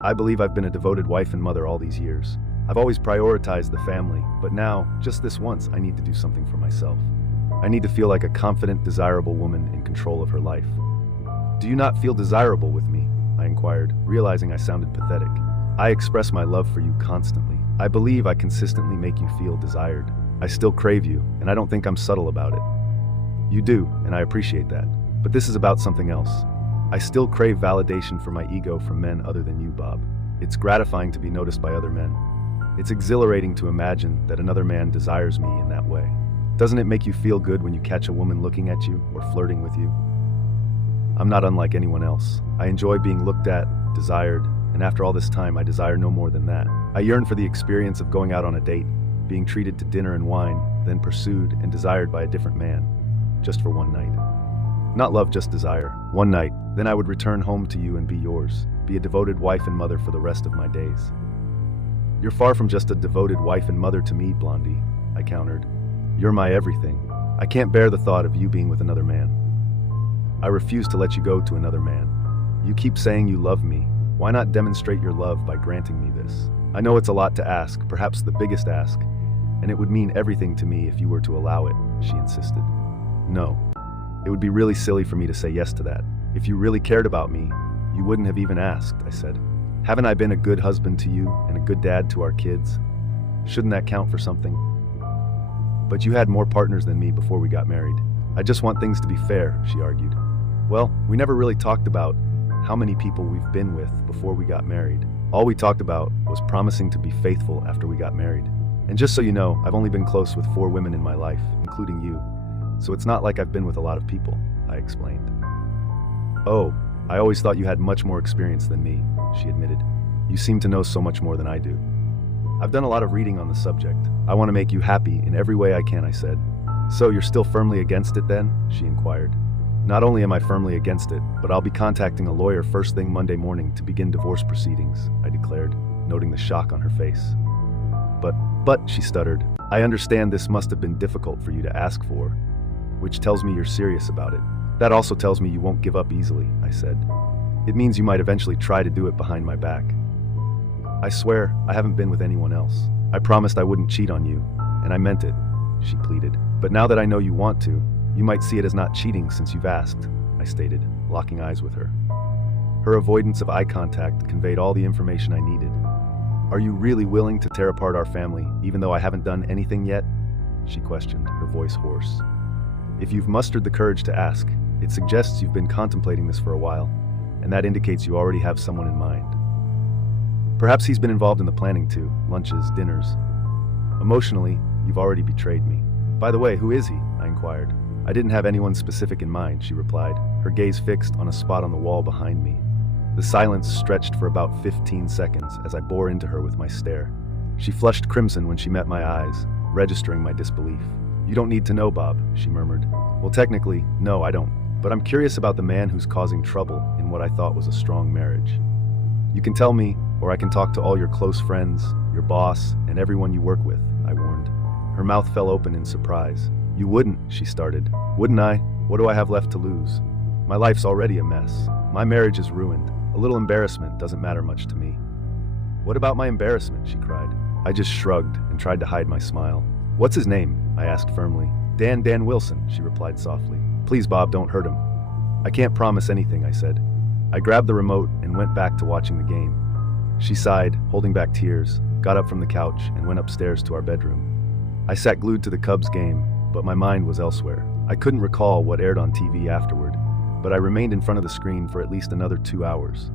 I believe I've been a devoted wife and mother all these years. I've always prioritized the family, but now, just this once, I need to do something for myself. I need to feel like a confident, desirable woman in control of her life. Do you not feel desirable with me? I inquired, realizing I sounded pathetic. I express my love for you constantly. I believe I consistently make you feel desired. I still crave you, and I don't think I'm subtle about it. You do, and I appreciate that. But this is about something else. I still crave validation for my ego from men other than you, Bob. It's gratifying to be noticed by other men. It's exhilarating to imagine that another man desires me in that way. Doesn't it make you feel good when you catch a woman looking at you or flirting with you? I'm not unlike anyone else. I enjoy being looked at, desired, and after all this time, I desire no more than that. I yearn for the experience of going out on a date, being treated to dinner and wine, then pursued and desired by a different man, just for one night. Not love, just desire. One night, then I would return home to you and be yours, be a devoted wife and mother for the rest of my days. You're far from just a devoted wife and mother to me, Blondie, I countered. You're my everything. I can't bear the thought of you being with another man. I refuse to let you go to another man. You keep saying you love me. Why not demonstrate your love by granting me this? I know it's a lot to ask, perhaps the biggest ask, and it would mean everything to me if you were to allow it, she insisted. No. It would be really silly for me to say yes to that. If you really cared about me, you wouldn't have even asked, I said. Haven't I been a good husband to you and a good dad to our kids? Shouldn't that count for something? But you had more partners than me before we got married. I just want things to be fair, she argued. Well, we never really talked about how many people we've been with before we got married. All we talked about was promising to be faithful after we got married. And just so you know, I've only been close with 4 women in my life, including you. So it's not like I've been with a lot of people, I explained. Oh, I always thought you had much more experience than me, she admitted. You seem to know so much more than I do. I've done a lot of reading on the subject. I want to make you happy in every way I can, I said. So you're still firmly against it then? She inquired. Not only am I firmly against it, but I'll be contacting a lawyer first thing Monday morning to begin divorce proceedings, I declared, noting the shock on her face. But, she stuttered, I understand this must have been difficult for you to ask for, which tells me you're serious about it. That also tells me you won't give up easily, I said. It means you might eventually try to do it behind my back. I swear, I haven't been with anyone else. I promised I wouldn't cheat on you, and I meant it, she pleaded. But now that I know you want to, you might see it as not cheating since you've asked, I stated, locking eyes with her. Her avoidance of eye contact conveyed all the information I needed. Are you really willing to tear apart our family, even though I haven't done anything yet? She questioned, her voice hoarse. If you've mustered the courage to ask, it suggests you've been contemplating this for a while, and that indicates you already have someone in mind. Perhaps he's been involved in the planning too, lunches, dinners. Emotionally, you've already betrayed me. By the way, who is he? I inquired. I didn't have anyone specific in mind, she replied, her gaze fixed on a spot on the wall behind me. The silence stretched for about 15 seconds as I bore into her with my stare. She flushed crimson when she met my eyes, registering my disbelief. You don't need to know, Bob, she murmured. Well, technically, no, I don't. But I'm curious about the man who's causing trouble in what I thought was a strong marriage. You can tell me, or I can talk to all your close friends, your boss, and everyone you work with, I warned. Her mouth fell open in surprise. You wouldn't, she started. Wouldn't I? What do I have left to lose? My life's already a mess. My marriage is ruined. A little embarrassment doesn't matter much to me. What about my embarrassment? She cried. I just shrugged and tried to hide my smile. What's his name? I asked firmly. Dan Wilson, she replied softly. Please, Bob, don't hurt him. I can't promise anything, I said. I grabbed the remote and went back to watching the game. She sighed, holding back tears, got up from the couch and went upstairs to our bedroom. I sat glued to the Cubs game, but my mind was elsewhere. I couldn't recall what aired on TV afterward, but I remained in front of the screen for at least another 2 hours.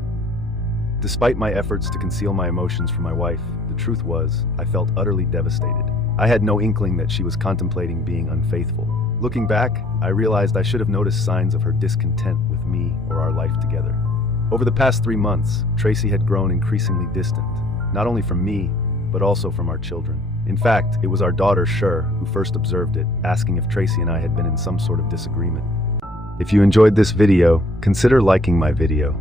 Despite my efforts to conceal my emotions from my wife, the truth was, I felt utterly devastated. I had no inkling that she was contemplating being unfaithful. Looking back, I realized I should have noticed signs of her discontent with me or our life together. Over the past 3 months, Tracy had grown increasingly distant, not only from me, but also from our children. In fact, it was our daughter, Sher, who first observed it, asking if Tracy and I had been in some sort of disagreement. If you enjoyed this video, consider liking my video.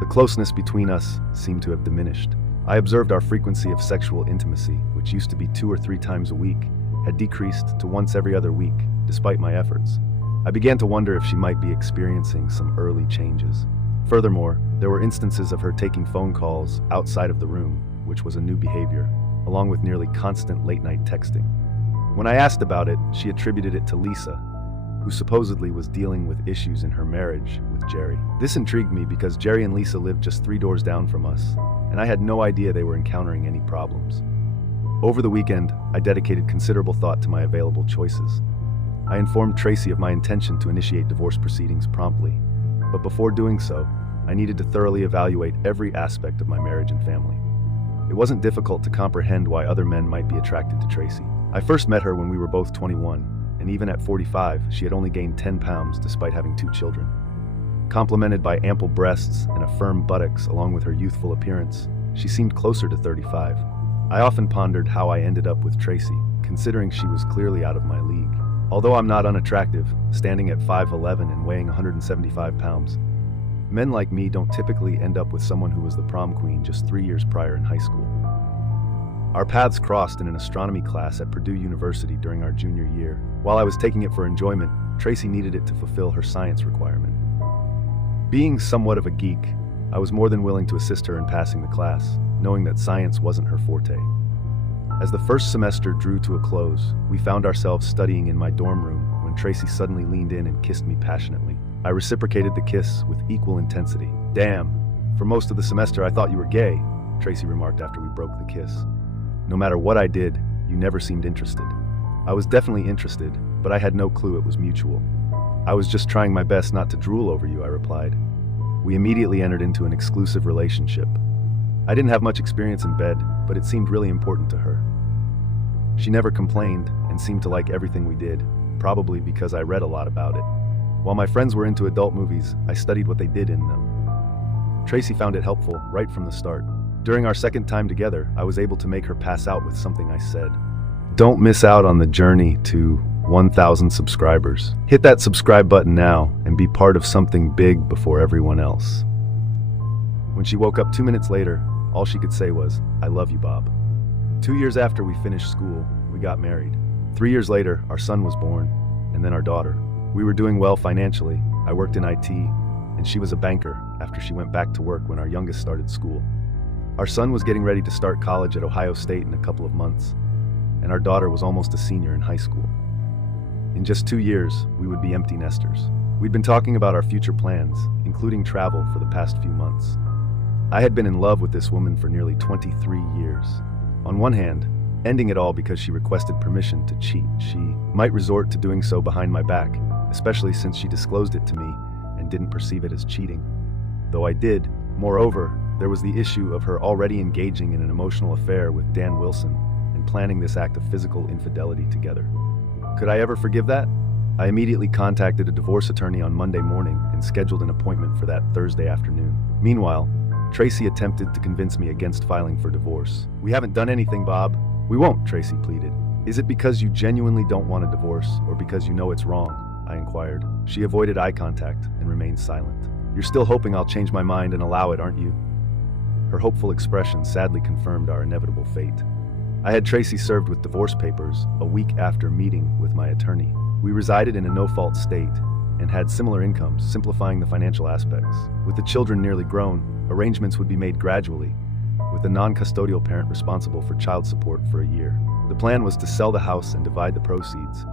The closeness between us seemed to have diminished. I observed our frequency of sexual intimacy, which used to be 2 or 3 times a week, had decreased to once every other week, despite my efforts. I began to wonder if she might be experiencing some early changes. Furthermore, There were instances of her taking phone calls outside of the room, which was a new behavior, along with nearly constant late-night texting. When I asked about it, she attributed it to Lisa, who supposedly was dealing with issues in her marriage with Jerry. This intrigued me because Jerry and Lisa lived just 3 doors down from us, and I had no idea they were encountering any problems. Over the weekend, I dedicated considerable thought to my available choices. I informed Tracy of my intention to initiate divorce proceedings promptly, but before doing so, I needed to thoroughly evaluate every aspect of my marriage and family. It wasn't difficult to comprehend why other men might be attracted to Tracy. I first met her when we were both 21, and even at 45, she had only gained 10 pounds despite having 2 children. Complemented by ample breasts and a firm buttocks along with her youthful appearance, she seemed closer to 35. I often pondered how I ended up with Tracy, considering she was clearly out of my league. Although I'm not unattractive, standing at 5'11" and weighing 175 pounds, men like me don't typically end up with someone who was the prom queen just 3 years prior in high school. Our paths crossed in an astronomy class at Purdue University during our junior year. While I was taking it for enjoyment, Tracy needed it to fulfill her science requirement. Being somewhat of a geek, I was more than willing to assist her in passing the class, knowing that science wasn't her forte. As the first semester drew to a close, we found ourselves studying in my dorm room when Tracy suddenly leaned in and kissed me passionately. I reciprocated the kiss with equal intensity. "Damn, for most of the semester I thought you were gay," Tracy remarked after we broke the kiss. "No matter what I did, you never seemed interested." I was definitely interested, but I had no clue it was mutual. "I was just trying my best not to drool over you," I replied. We immediately entered into an exclusive relationship. I didn't have much experience in bed, but it seemed really important to her. She never complained and seemed to like everything we did, probably because I read a lot about it. While my friends were into adult movies, I studied what they did in them. Tracy found it helpful right from the start. During our second time together, I was able to make her pass out with something I said. Don't miss out on the journey to 1,000 subscribers. Hit that subscribe button now and be part of something big before everyone else. When she woke up 2 minutes later, all she could say was, "I love you, Bob." 2 years after we finished school, we got married. 3 years later, our son was born, and then our daughter. We were doing well financially. I worked in IT, and she was a banker after she went back to work when our youngest started school. Our son was getting ready to start college at Ohio State in a couple of months, and our daughter was almost a senior in high school. In just 2 years, we would be empty nesters. We'd been talking about our future plans, including travel, for the past few months. I had been in love with this woman for nearly 23 years. On one hand, ending it all because she requested permission to cheat. She might resort to doing so behind my back, especially since she disclosed it to me and didn't perceive it as cheating. Though I did. Moreover, there was the issue of her already engaging in an emotional affair with Dan Wilson and planning this act of physical infidelity together. Could I ever forgive that? I immediately contacted a divorce attorney on Monday morning and scheduled an appointment for that Thursday afternoon. Meanwhile, Tracy attempted to convince me against filing for divorce. "We haven't done anything, Bob." "We won't," Tracy pleaded. "Is it because you genuinely don't want a divorce or because you know it's wrong?" I inquired. She avoided eye contact and remained silent. "You're still hoping I'll change my mind and allow it, aren't you?" Her hopeful expression sadly confirmed our inevitable fate. I had Tracy served with divorce papers a week after meeting with my attorney. We resided in a no-fault state and had similar incomes, simplifying the financial aspects. With the children nearly grown, arrangements would be made gradually, with a non-custodial parent responsible for child support for a year. The plan was to sell the house and divide the proceeds,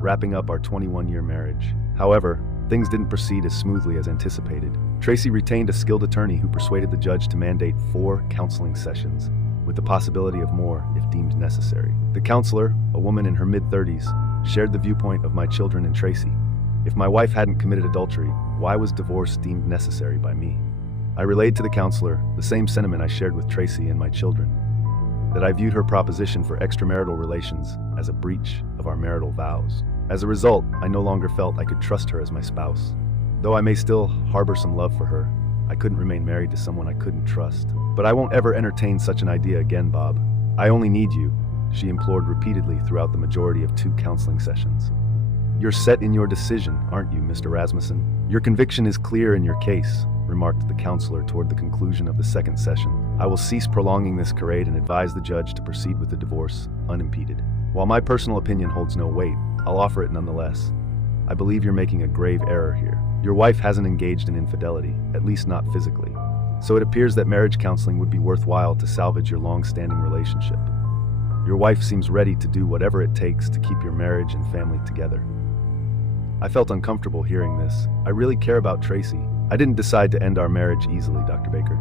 wrapping up our 21-year marriage. However, things didn't proceed as smoothly as anticipated. Tracy retained a skilled attorney who persuaded the judge to mandate 4 counseling sessions, with the possibility of more if deemed necessary. The counselor, a woman in her mid-30s, shared the viewpoint of my children and Tracy. If my wife hadn't committed adultery, why was divorce deemed necessary by me? I relayed to the counselor the same sentiment I shared with Tracy and my children, that I viewed her proposition for extramarital relations as a breach of our marital vows. As a result, I no longer felt I could trust her as my spouse. Though I may still harbor some love for her, I couldn't remain married to someone I couldn't trust. "But I won't ever entertain such an idea again, Bob. I only need you," she implored repeatedly throughout the majority of 2 counseling sessions. "You're set in your decision, aren't you, Mr. Rasmussen? Your conviction is clear in your case," remarked the counselor toward the conclusion of the second session. "I will cease prolonging this charade and advise the judge to proceed with the divorce unimpeded. While my personal opinion holds no weight, I'll offer it nonetheless. I believe you're making a grave error here. Your wife hasn't engaged in infidelity, at least not physically. So it appears that marriage counseling would be worthwhile to salvage your long-standing relationship. Your wife seems ready to do whatever it takes to keep your marriage and family together. I felt uncomfortable hearing this. I really care about Tracy. I didn't decide to end our marriage easily, Dr. Baker.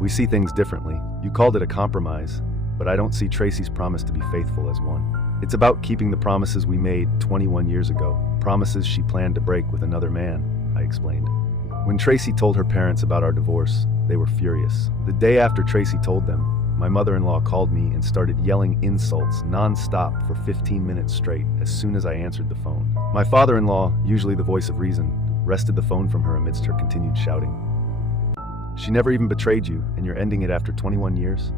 We see things differently. You called it a compromise, but I don't see Tracy's promise to be faithful as one. It's about keeping the promises we made 21 years ago, promises she planned to break with another man, I explained. When Tracy told her parents about our divorce, they were furious. The day after Tracy told them, my mother-in-law called me and started yelling insults non-stop for 15 minutes straight as soon as I answered the phone. My father-in-law, usually the voice of reason, wrested the phone from her amidst her continued shouting. She never even betrayed you, and you're ending it after 21 years?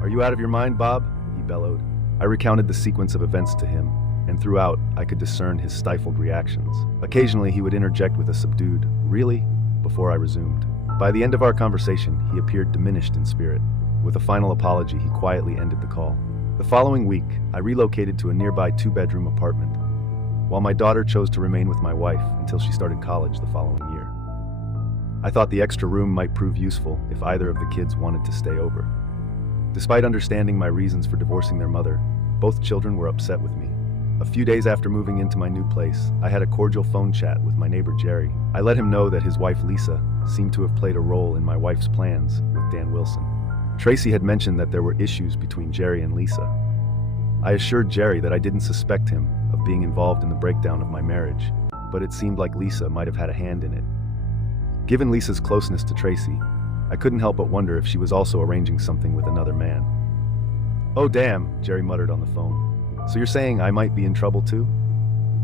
Are you out of your mind, Bob? He bellowed. I recounted the sequence of events to him, and throughout, I could discern his stifled reactions. Occasionally, he would interject with a subdued, "Really?" before I resumed. By the end of our conversation, he appeared diminished in spirit. With a final apology, he quietly ended the call. The following week, I relocated to a nearby 2-bedroom apartment, while my daughter chose to remain with my wife until she started college the following year. I thought the extra room might prove useful if either of the kids wanted to stay over. Despite understanding my reasons for divorcing their mother, both children were upset with me. A few days after moving into my new place, I had a cordial phone chat with my neighbor Jerry. I let him know that his wife Lisa seemed to have played a role in my wife's plans with Dan Wilson. Tracy had mentioned that there were issues between Jerry and Lisa. I assured Jerry that I didn't suspect him of being involved in the breakdown of my marriage, but it seemed like Lisa might have had a hand in it. Given Lisa's closeness to Tracy, I couldn't help but wonder if she was also arranging something with another man. "Oh damn," Jerry muttered on the phone. "So you're saying I might be in trouble too?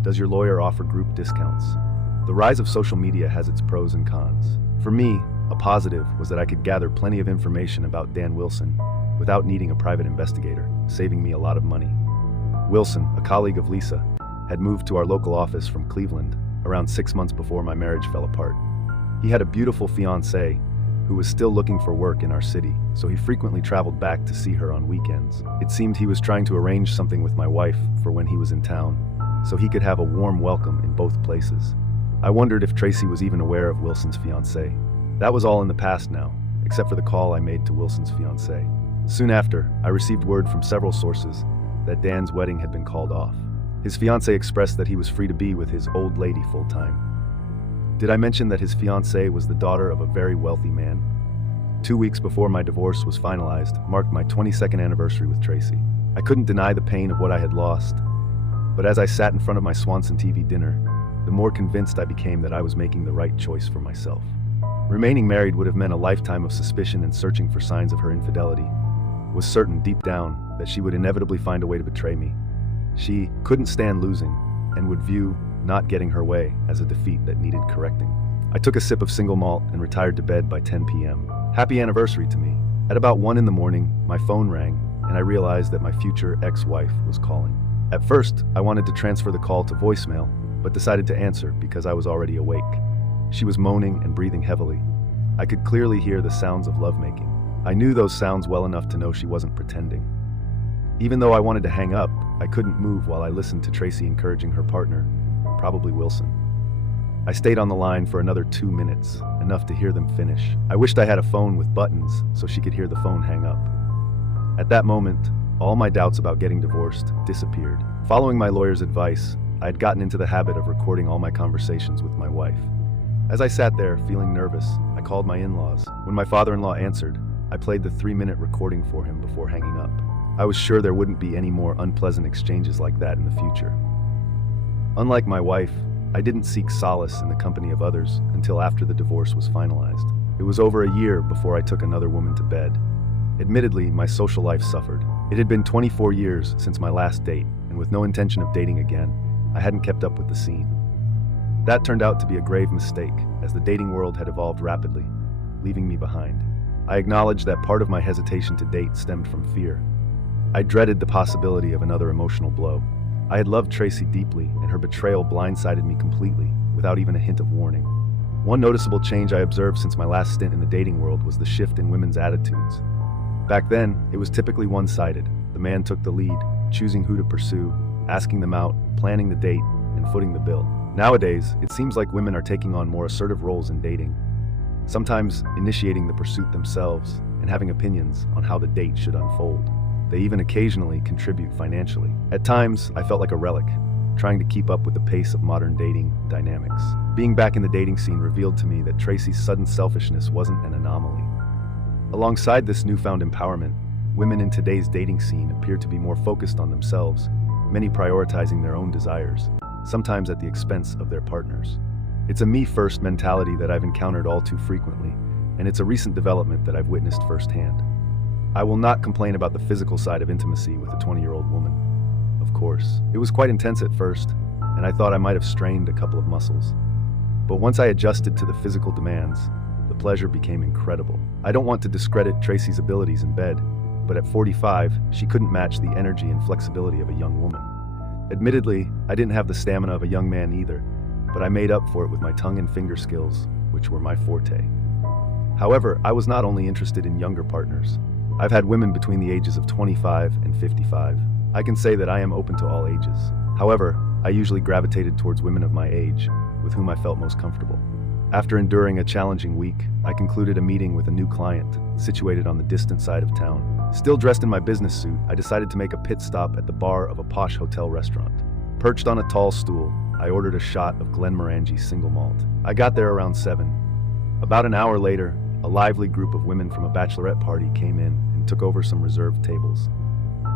Does your lawyer offer group discounts?" The rise of social media has its pros and cons. For me, a positive was that I could gather plenty of information about Dan Wilson without needing a private investigator, saving me a lot of money. Wilson, a colleague of Lisa, had moved to our local office from Cleveland around 6 months before my marriage fell apart. He had a beautiful fiancée who was still looking for work in our city, so he frequently traveled back to see her on weekends. It seemed he was trying to arrange something with my wife for when he was in town, so he could have a warm welcome in both places. I wondered if Tracy was even aware of Wilson's fiancée. That was all in the past now, except for the call I made to Wilson's fiancée. Soon after, I received word from several sources that Dan's wedding had been called off. His fiancée expressed that he was free to be with his old lady full-time. Did I mention that his fiancée was the daughter of a very wealthy man? 2 weeks before my divorce was finalized marked my 22nd anniversary with Tracy. I couldn't deny the pain of what I had lost, but as I sat in front of my Swanson TV dinner, the more convinced I became that I was making the right choice for myself. Remaining married would have meant a lifetime of suspicion and searching for signs of her infidelity. Was certain deep down that she would inevitably find a way to betray me. She couldn't stand losing and would view not getting her way as a defeat that needed correcting. I took a sip of single malt and retired to bed by 10 p.m. Happy anniversary to me. At about 1 in the morning, my phone rang and I realized that my future ex-wife was calling. At first, I wanted to transfer the call to voicemail, but decided to answer because I was already awake. She was moaning and breathing heavily. I could clearly hear the sounds of lovemaking. I knew those sounds well enough to know she wasn't pretending. Even though I wanted to hang up, I couldn't move while I listened to Tracy encouraging her partner, probably Wilson. I stayed on the line for another 2 minutes, enough to hear them finish. I wished I had a phone with buttons so she could hear the phone hang up. At that moment, all my doubts about getting divorced disappeared. Following my lawyer's advice, I had gotten into the habit of recording all my conversations with my wife. As I sat there, feeling nervous, I called my in-laws. When my father-in-law answered, I played the 3-minute recording for him before hanging up. I was sure there wouldn't be any more unpleasant exchanges like that in the future. Unlike my wife, I didn't seek solace in the company of others until after the divorce was finalized. It was over a year before I took another woman to bed. Admittedly, my social life suffered. It had been 24 years since my last date, and with no intention of dating again, I hadn't kept up with the scene. That turned out to be a grave mistake, as the dating world had evolved rapidly, leaving me behind. I acknowledged that part of my hesitation to date stemmed from fear. I dreaded the possibility of another emotional blow. I had loved Tracy deeply, and her betrayal blindsided me completely, without even a hint of warning. One noticeable change I observed since my last stint in the dating world was the shift in women's attitudes. Back then, it was typically one-sided. The man took the lead, choosing who to pursue, asking them out, planning the date, and footing the bill. Nowadays, it seems like women are taking on more assertive roles in dating. sometimes initiating the pursuit themselves and having opinions on how the date should unfold. They even occasionally contribute financially. At times, I felt like a relic, trying to keep up with the pace of modern dating dynamics. Being back in the dating scene revealed to me that Tracy's sudden selfishness wasn't an anomaly. Alongside this newfound empowerment, women in today's dating scene appear to be more focused on themselves, many prioritizing their own desires, sometimes at the expense of their partners. It's a me-first mentality that I've encountered all too frequently, and it's a recent development that I've witnessed firsthand. I will not complain about the physical side of intimacy with a 20-year-old woman. Of course, it was quite intense at first, and I thought I might have strained a couple of muscles. But once I adjusted to the physical demands, the pleasure became incredible. I don't want to discredit Tracy's abilities in bed, but at 45, she couldn't match the energy and flexibility of a young woman. Admittedly, I didn't have the stamina of a young man either, but I made up for it with my tongue and finger skills, which were my forte. However, I was not only interested in younger partners. I've had women between the ages of 25 and 55. I can say that I am open to all ages. However, I usually gravitated towards women of my age, with whom I felt most comfortable. After enduring a challenging week, I concluded a meeting with a new client, situated on the distant side of town. Still dressed in my business suit, I decided to make a pit stop at the bar of a posh hotel restaurant. Perched on a tall stool, I ordered a shot of Glenmorangie single malt. I got there around 7. About an hour later, a lively group of women from a bachelorette party came in and took over some reserved tables.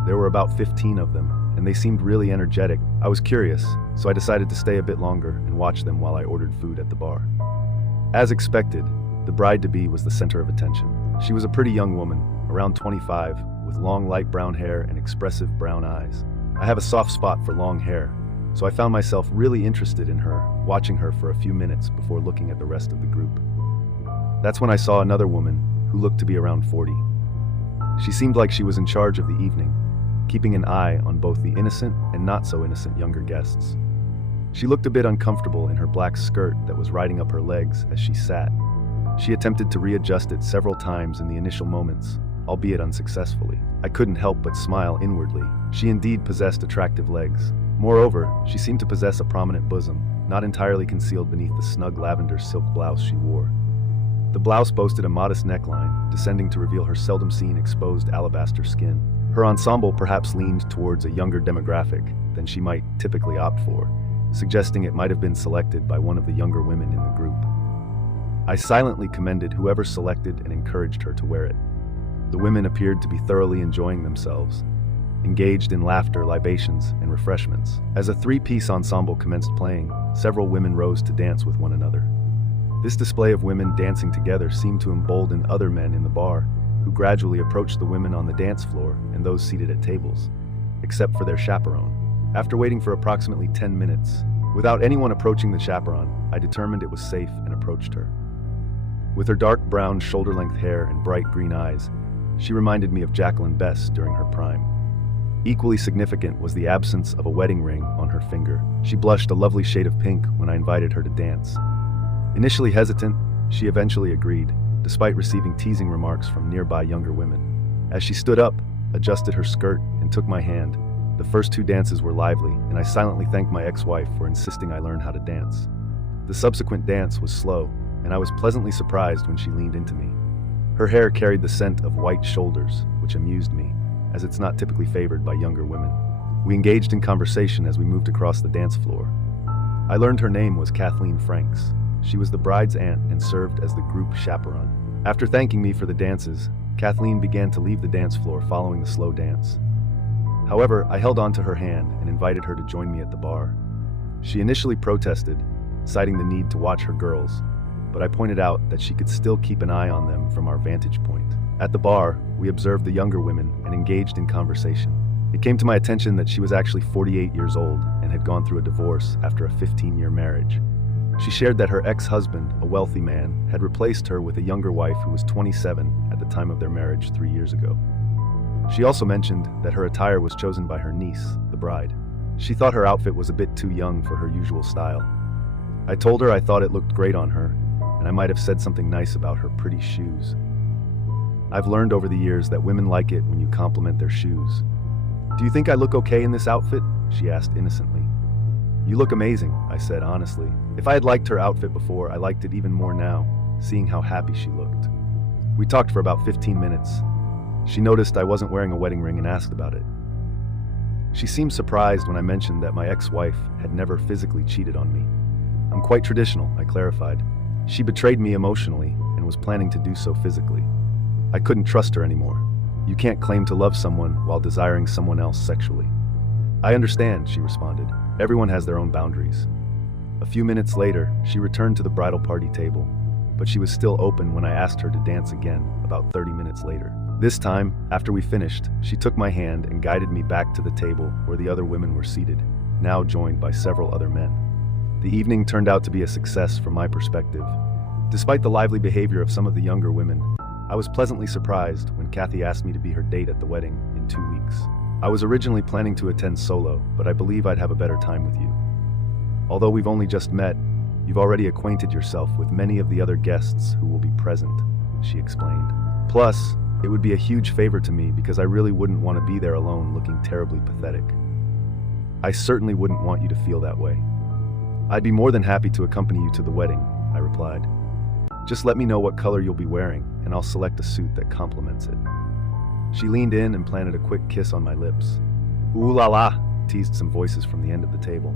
There were about 15 of them, and they seemed really energetic. I was curious, so I decided to stay a bit longer and watch them while I ordered food at the bar. As expected, the bride-to-be was the center of attention. She was a pretty young woman, around 25, with long light brown hair and expressive brown eyes. I have a soft spot for long hair, so I found myself really interested in her, watching her for a few minutes before looking at the rest of the group. That's when I saw another woman who looked to be around 40. She seemed like she was in charge of the evening, keeping an eye on both the innocent and not-so-innocent younger guests. She looked a bit uncomfortable in her black skirt that was riding up her legs as she sat. She attempted to readjust it several times in the initial moments, albeit unsuccessfully. I couldn't help but smile inwardly. She indeed possessed attractive legs. Moreover, she seemed to possess a prominent bosom, not entirely concealed beneath the snug lavender silk blouse she wore. The blouse boasted a modest neckline, descending to reveal her seldom-seen exposed alabaster skin. Her ensemble perhaps leaned towards a younger demographic than she might typically opt for, suggesting it might have been selected by one of the younger women in the group. I silently commended whoever selected and encouraged her to wear it. The women appeared to be thoroughly enjoying themselves, engaged in laughter, libations, and refreshments. As a three-piece ensemble commenced playing, several women rose to dance with one another. This display of women dancing together seemed to embolden other men in the bar, who gradually approached the women on the dance floor and those seated at tables, except for their chaperone. After waiting for approximately 10 minutes, without anyone approaching the chaperone, I determined it was safe and approached her. With her dark brown shoulder-length hair and bright green eyes, she reminded me of Jacqueline Bess during her prime. Equally significant was the absence of a wedding ring on her finger. She blushed a lovely shade of pink when I invited her to dance. Initially hesitant, she eventually agreed, despite receiving teasing remarks from nearby younger women. As she stood up, adjusted her skirt, and took my hand, the first 2 dances were lively, and I silently thanked my ex-wife for insisting I learn how to dance. The subsequent dance was slow, and I was pleasantly surprised when she leaned into me. Her hair carried the scent of white shoulders, which amused me, as it's not typically favored by younger women. We engaged in conversation as we moved across the dance floor. I learned her name was Kathleen Franks. She was the bride's aunt and served as the group chaperone. After thanking me for the dances, Kathleen began to leave the dance floor following the slow dance. However, I held on to her hand and invited her to join me at the bar. She initially protested, citing the need to watch her girls, but I pointed out that she could still keep an eye on them from our vantage point. At the bar, we observed the younger women and engaged in conversation. It came to my attention that she was actually 48 years old and had gone through a divorce after a 15-year marriage. She shared that her ex-husband, a wealthy man, had replaced her with a younger wife who was 27 at the time of their marriage 3 years ago. She also mentioned that her attire was chosen by her niece, the bride. She thought her outfit was a bit too young for her usual style. I told her I thought it looked great on her, and I might have said something nice about her pretty shoes. I've learned over the years that women like it when you compliment their shoes. "Do you think I look okay in this outfit?" she asked innocently. "You look amazing," I said honestly. If I had liked her outfit before, I liked it even more now. seeing how happy she looked. We talked for about 15 minutes. She noticed I wasn't wearing a wedding ring and asked about it. She seemed surprised when I mentioned that my ex-wife had never physically cheated on me. I'm quite traditional, I clarified. She betrayed me emotionally and was planning to do so physically. I couldn't trust her anymore. You can't claim to love someone while desiring someone else sexually. I understand, she responded. Everyone has their own boundaries. A few minutes later, she returned to the bridal party table, but she was still open when I asked her to dance again about 30 minutes later. This time, after we finished, she took my hand and guided me back to the table where the other women were seated, now joined by several other men. The evening turned out to be a success from my perspective. Despite the lively behavior of some of the younger women, I was pleasantly surprised when Kathy asked me to be her date at the wedding in 2 weeks. I was originally planning to attend solo, but I believe I'd have a better time with you. Although we've only just met, you've already acquainted yourself with many of the other guests who will be present, she explained. Plus, it would be a huge favor to me because I really wouldn't want to be there alone looking terribly pathetic. I certainly wouldn't want you to feel that way. I'd be more than happy to accompany you to the wedding, I replied. Just let me know what color you'll be wearing, and I'll select a suit that complements it. She leaned in and planted a quick kiss on my lips. Ooh la la, teased some voices from the end of the table.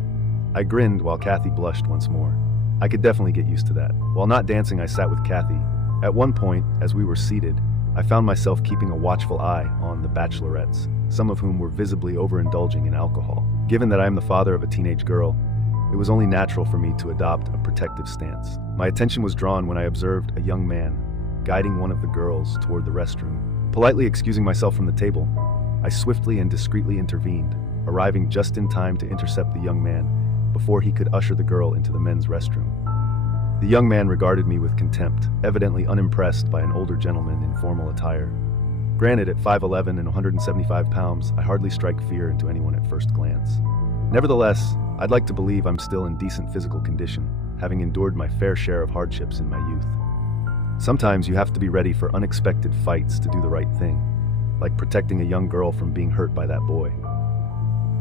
I grinned while Kathy blushed once more. I could definitely get used to that. While not dancing, I sat with Kathy. At one point, as we were seated, I found myself keeping a watchful eye on the bachelorettes, some of whom were visibly overindulging in alcohol. Given that I am the father of a teenage girl, it was only natural for me to adopt a protective stance. My attention was drawn when I observed a young man guiding one of the girls toward the restroom. Politely excusing myself from the table, I swiftly and discreetly intervened, arriving just in time to intercept the young man before he could usher the girl into the men's restroom. The young man regarded me with contempt, evidently unimpressed by an older gentleman in formal attire. Granted, at 5'11" and 175 pounds, I hardly strike fear into anyone at first glance. Nevertheless, I'd like to believe I'm still in decent physical condition, having endured my fair share of hardships in my youth. Sometimes you have to be ready for unexpected fights to do the right thing, like protecting a young girl from being hurt by that boy.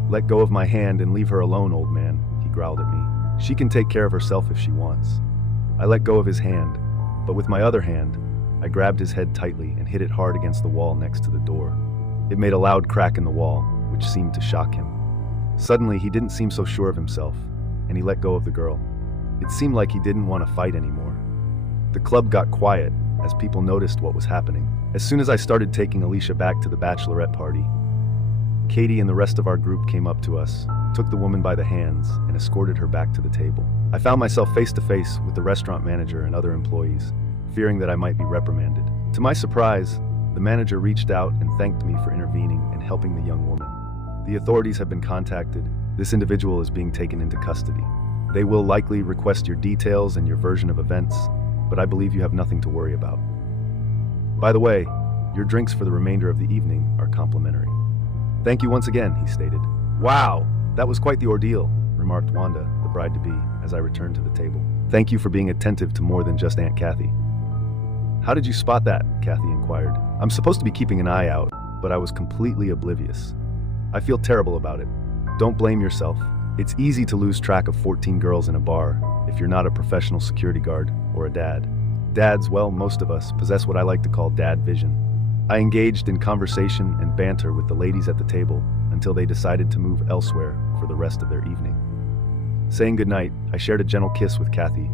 Let go of my hand and leave her alone, old man, he growled at me. She can take care of herself if she wants. I let go of his hand, but with my other hand, I grabbed his head tightly and hit it hard against the wall next to the door. It made a loud crack in the wall, which seemed to shock him. Suddenly, he didn't seem so sure of himself, and he let go of the girl. It seemed like he didn't want to fight anymore. The club got quiet as people noticed what was happening. As soon as I started taking Alicia back to the bachelorette party, Katie and the rest of our group came up to us, took the woman by the hands, and escorted her back to the table. I found myself face to face with the restaurant manager and other employees, fearing that I might be reprimanded. To my surprise, the manager reached out and thanked me for intervening and helping the young woman. The authorities have been contacted. This individual is being taken into custody. They will likely request your details and your version of events, but I believe you have nothing to worry about. By the way, your drinks for the remainder of the evening are complimentary. Thank you once again, he stated. Wow, that was quite the ordeal, remarked Wanda, the bride-to-be, as I returned to the table. Thank you for being attentive to more than just Aunt Kathy. How did you spot that? Kathy inquired. I'm supposed to be keeping an eye out, but I was completely oblivious. I feel terrible about it. Don't blame yourself. It's easy to lose track of 14 girls in a bar if you're not a professional security guard or a dad. Dads, well, most of us, possess what I like to call dad vision. I engaged in conversation and banter with the ladies at the table until they decided to move elsewhere for the rest of their evening. Saying goodnight, I shared a gentle kiss with Kathy,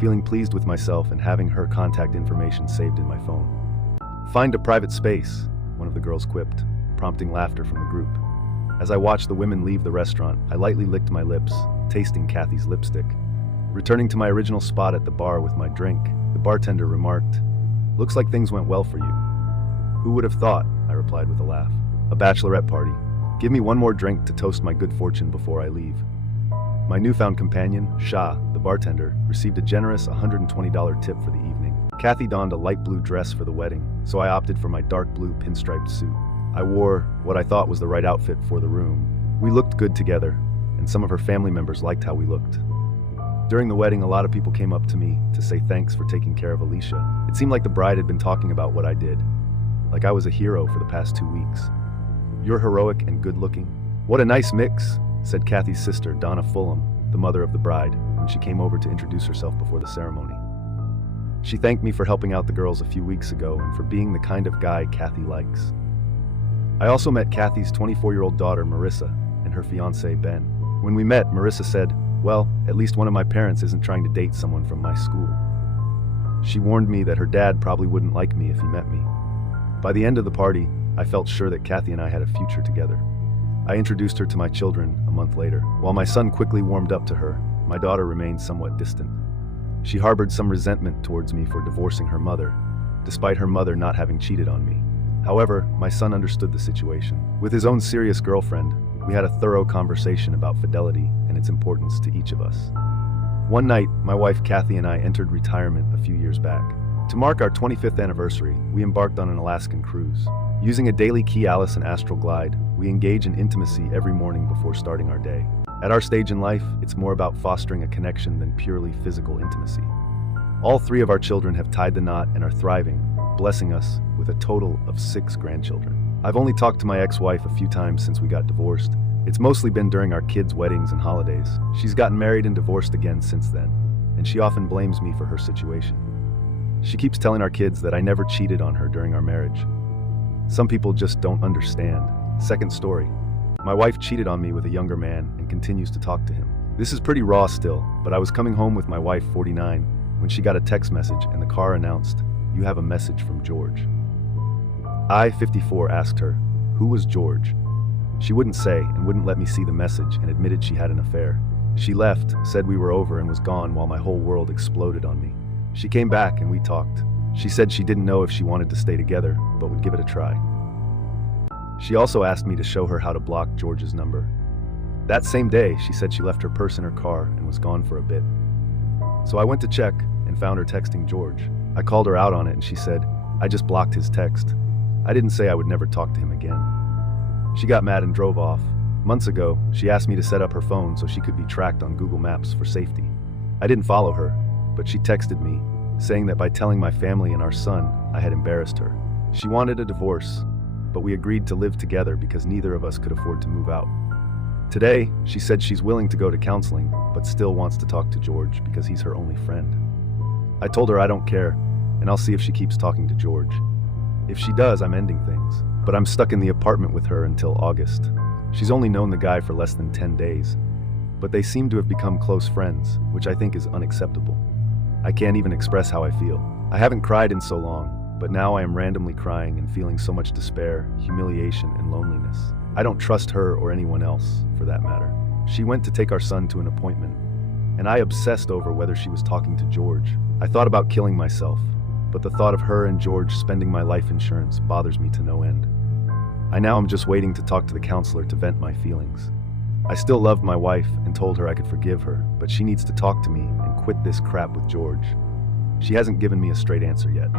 feeling pleased with myself and having her contact information saved in my phone. Find a private space, one of the girls quipped, prompting laughter from the group. As I watched the women leave the restaurant, I lightly licked my lips, tasting Kathy's lipstick. Returning to my original spot at the bar with my drink, the bartender remarked, "Looks like things went well for you." "Who would have thought?" I replied with a laugh. "A bachelorette party. Give me one more drink to toast my good fortune before I leave." My newfound companion, Shah, the bartender, received a generous $120 tip for the evening. Kathy donned a light blue dress for the wedding, so I opted for my dark blue pinstriped suit. I wore what I thought was the right outfit for the room. We looked good together, and some of her family members liked how we looked. During the wedding, a lot of people came up to me to say thanks for taking care of Alicia. It seemed like the bride had been talking about what I did, like I was a hero for the past 2 weeks. "You're heroic and good-looking." "What a nice mix," said Kathy's sister, Donna Fulham, the mother of the bride, when she came over to introduce herself before the ceremony. She thanked me for helping out the girls a few weeks ago and for being the kind of guy Kathy likes. I also met Kathy's 24-year-old daughter, Marissa, and her fiancé, Ben. When we met, Marissa said, "Well, at least one of my parents isn't trying to date someone from my school." She warned me that her dad probably wouldn't like me if he met me. By the end of the party, I felt sure that Kathy and I had a future together. I introduced her to my children a month later. While my son quickly warmed up to her, my daughter remained somewhat distant. She harbored some resentment towards me for divorcing her mother, despite her mother not having cheated on me. However, my son understood the situation. With his own serious girlfriend, we had a thorough conversation about fidelity and its importance to each of us. One night, my wife Kathy and I entered retirement a few years back. To mark our 25th anniversary, we embarked on an Alaskan cruise. Using a daily Key Allison Astral Glide, we engage in intimacy every morning before starting our day. At our stage in life, it's more about fostering a connection than purely physical intimacy. All three of our children have tied the knot and are thriving, blessing us with a total of 6 grandchildren. I've only talked to my ex-wife a few times since we got divorced. It's mostly been during our kids' weddings and holidays. She's gotten married and divorced again since then, and she often blames me for her situation. She keeps telling our kids that I never cheated on her during our marriage. Some people just don't understand. Second story. My wife cheated on me with a younger man and continues to talk to him. This is pretty raw still, but I was coming home with my wife, 49, when she got a text message and the car announced, "You have a message from George." I, 54, asked her, "Who was George?" She wouldn't say and wouldn't let me see the message and admitted she had an affair. She left, said we were over and was gone while my whole world exploded on me. She came back and we talked. She said she didn't know if she wanted to stay together, but would give it a try. She also asked me to show her how to block George's number. That same day, she said she left her purse in her car and was gone for a bit. So I went to check and found her texting George. I called her out on it and she said, "I just blocked his text. I didn't say I would never talk to him again." She got mad and drove off. Months ago, she asked me to set up her phone so she could be tracked on Google Maps for safety. I didn't follow her, but she texted me, saying that by telling my family and our son, I had embarrassed her. She wanted a divorce, but we agreed to live together because neither of us could afford to move out. Today, she said she's willing to go to counseling, but still wants to talk to George because he's her only friend. I told her I don't care, and I'll see if she keeps talking to George. If she does, I'm ending things, but I'm stuck in the apartment with her until August. She's only known the guy for less than 10 days, but they seem to have become close friends, which I think is unacceptable. I can't even express how I feel. I haven't cried in so long, but now I am randomly crying and feeling so much despair, humiliation, and loneliness. I don't trust her or anyone else, for that matter. She went to take our son to an appointment, and I obsessed over whether she was talking to George. I thought about killing myself, but the thought of her and George spending my life insurance bothers me to no end. I now am just waiting to talk to the counselor to vent my feelings. I still loved my wife and told her I could forgive her, but she needs to talk to me and quit this crap with George. She hasn't given me a straight answer yet.